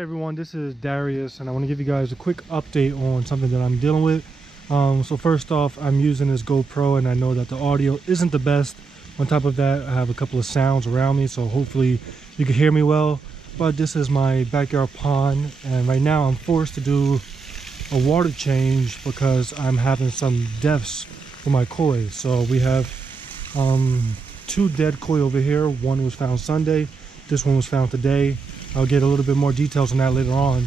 Hey everyone, this is Darius and I want to give you guys a quick update on something that I'm dealing with. So first off, I'm using this GoPro and I know that the audio isn't the best. On top of that, I have a couple of sounds around me, so hopefully you can hear me well. But this is my backyard pond and right now I'm forced to do a water change because I'm having some deaths for my koi. So we have two dead koi over here. One was found Sunday, this one was found today. I'll get a little bit more details on that later on.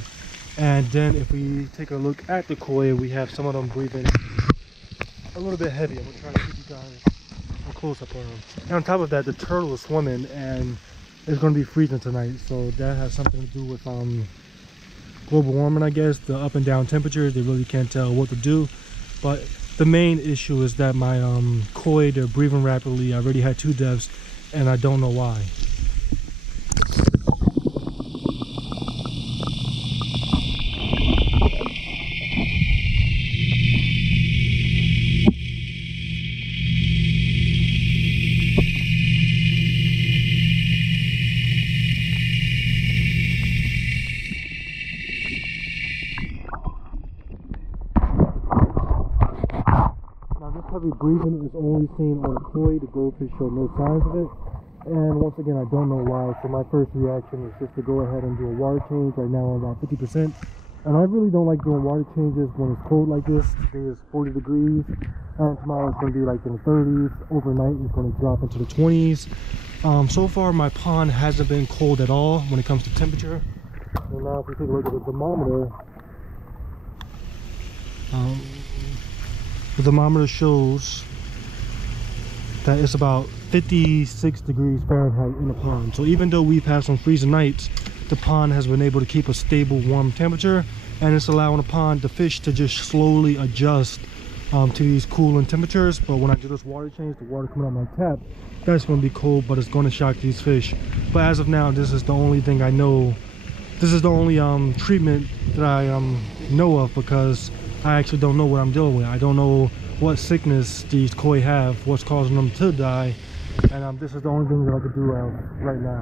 And then if we take a look at the koi, we have some of them breathing a little bit heavy. I'm gonna try to give you guys a close up on them. And on top of that, the turtle is swimming and it's gonna be freezing tonight. So that has something to do with global warming, I guess. The up and down temperatures, they really can't tell what to do. But the main issue is that my koi, they're breathing rapidly. I already had two deaths and I don't know why. Heavy breathing is only seen on koi. The goldfish show no signs of it, and once again I don't know why. So my first reaction is just to go ahead and do a water change. Right now I'm about 50%, and I really don't like doing water changes when it's cold like this. Today is 40 degrees and tomorrow it's going to be like in the 30s. Overnight it's going to drop into the 20s. So far my pond hasn't been cold at all when it comes to temperature. And now if we take a look at the thermometer, the thermometer shows that it's about 56 degrees Fahrenheit in the pond. So even though we've had some freezing nights, the pond has been able to keep a stable warm temperature, and it's allowing the fish to just slowly adjust to these cooling temperatures. But when I do this water change, the water coming out my tap, that's going to be cold, but it's going to shock these fish. But as of now, this is the only thing I know. This is the only treatment that I know of, because I actually don't know what I'm dealing with. I don't know what sickness these koi have, what's causing them to die, and this is the only thing that I could do right now.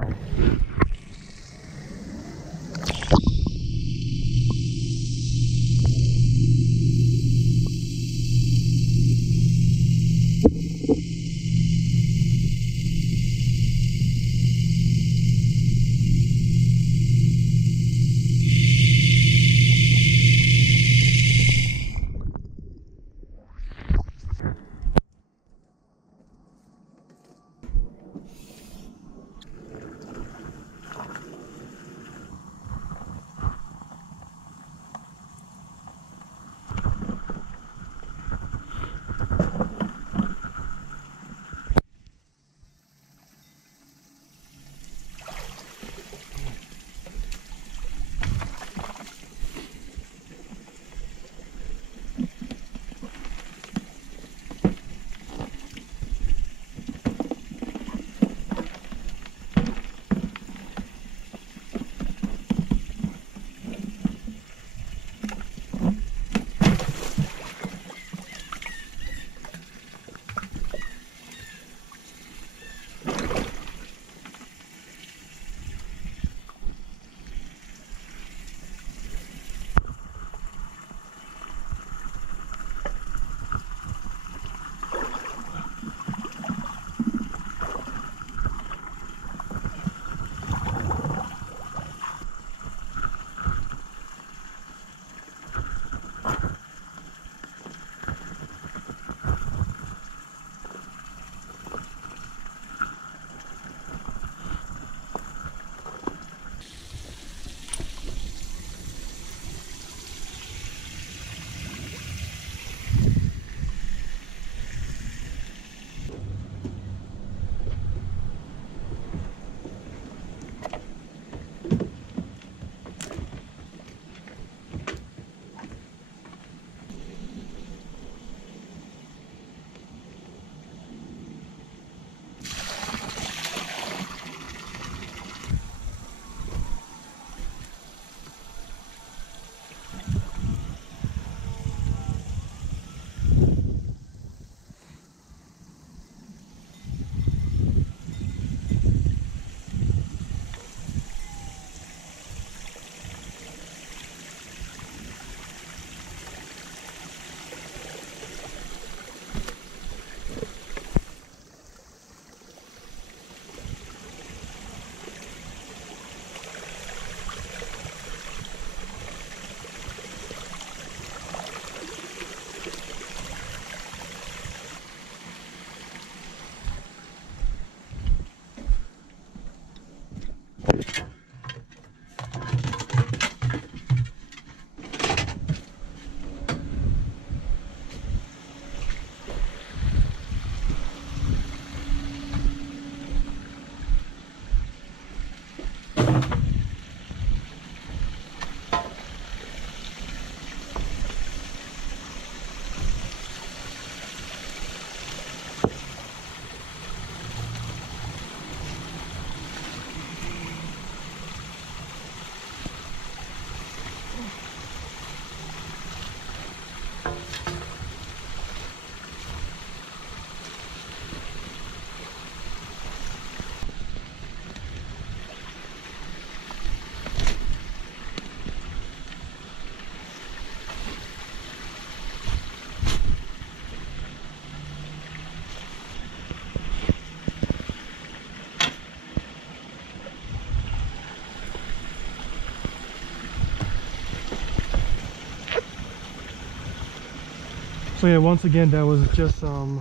So yeah, once again, that was just a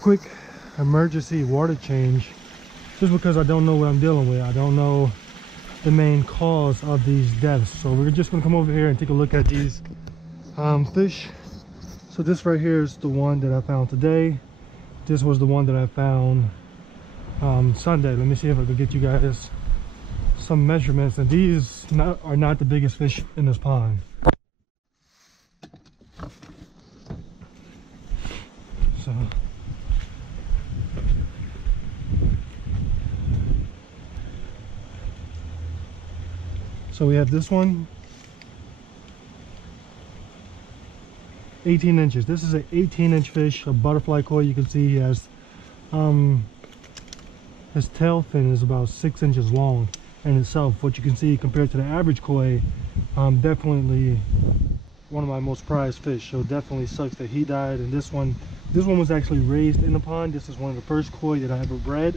quick emergency water change, just because I don't know what I'm dealing with. I don't know the main cause of these deaths. So we're just gonna come over here and take a look at these fish. So this right here is the one that I found today. This was the one that I found Sunday. Let me see if I can get you guys some measurements, and these are not the biggest fish in this pond. So we have this one, 18 inches. This is an 18-inch fish, a butterfly koi. You can see he has his tail fin is about 6 inches long in itself. What you can see compared to the average koi, definitely one of my most prized fish. So definitely sucks that he died. And this one was actually raised in the pond. This is one of the first koi that I ever bred,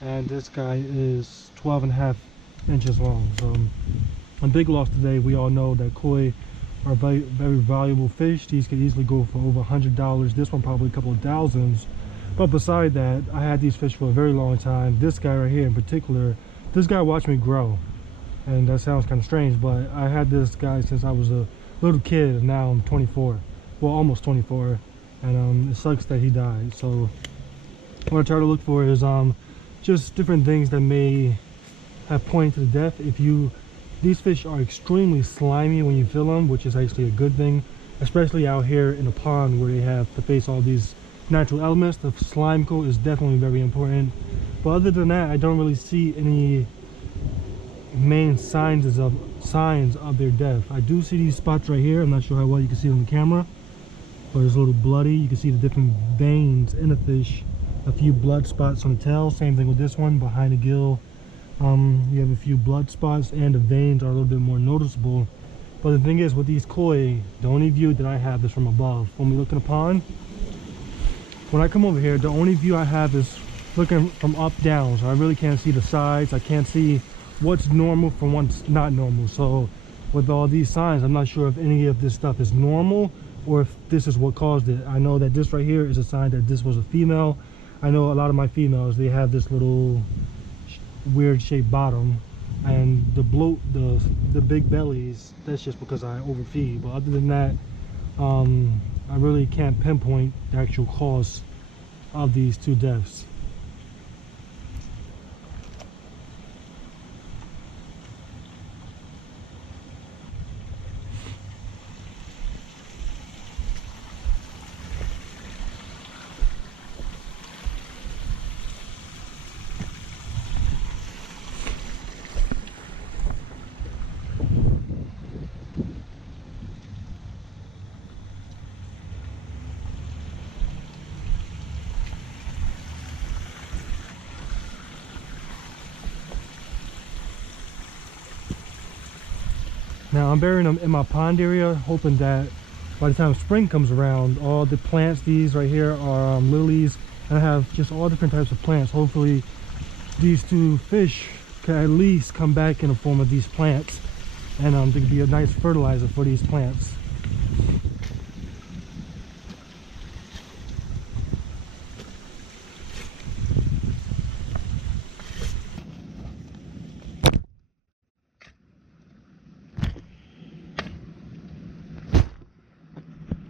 and this guy is 12.5 inches long. So a big loss today. We all know that koi are very valuable fish. These could easily go for over $100. This one probably a couple of thousands. But beside that, I had these fish for a very long time. This guy right here in particular, this guy watched me grow, and that sounds kind of strange, but I had this guy since I was a little kid, and now I'm 24, well, almost 24, and it sucks that he died. So what I try to look for is just different things that may have pointed to the death. These fish are extremely slimy when you fill them, which is actually a good thing, especially out here in a pond where they have to face all these natural elements. The slime coat is definitely very important. But other than that, I don't really see any main signs of their death. I do see these spots right here. I'm not sure how well you can see it on the camera, but it's a little bloody. You can see the different veins in the fish, a few blood spots on the tail. Same thing with this one behind the gill. You have a few blood spots, and the veins are a little bit more noticeable. But the thing is, with these koi, the only view that I have is from above. When we look in the pond, when I come over here, the only view I have is looking from up down. So I really can't see the sides. I can't see what's normal from what's not normal. So with all these signs, I'm not sure if any of this stuff is normal or if this is what caused it. I know that this right here is a sign that this was a female. I know a lot of my females, they have this little weird shaped bottom, and the bloat, the big bellies, that's just because I overfeed. But other than that, I really can't pinpoint the actual cause of these two deaths. Now I'm burying them in my pond area, hoping that by the time spring comes around, all the plants, these right here are lilies, and I have just all different types of plants. Hopefully these two fish can at least come back in the form of these plants, and they could be a nice fertilizer for these plants.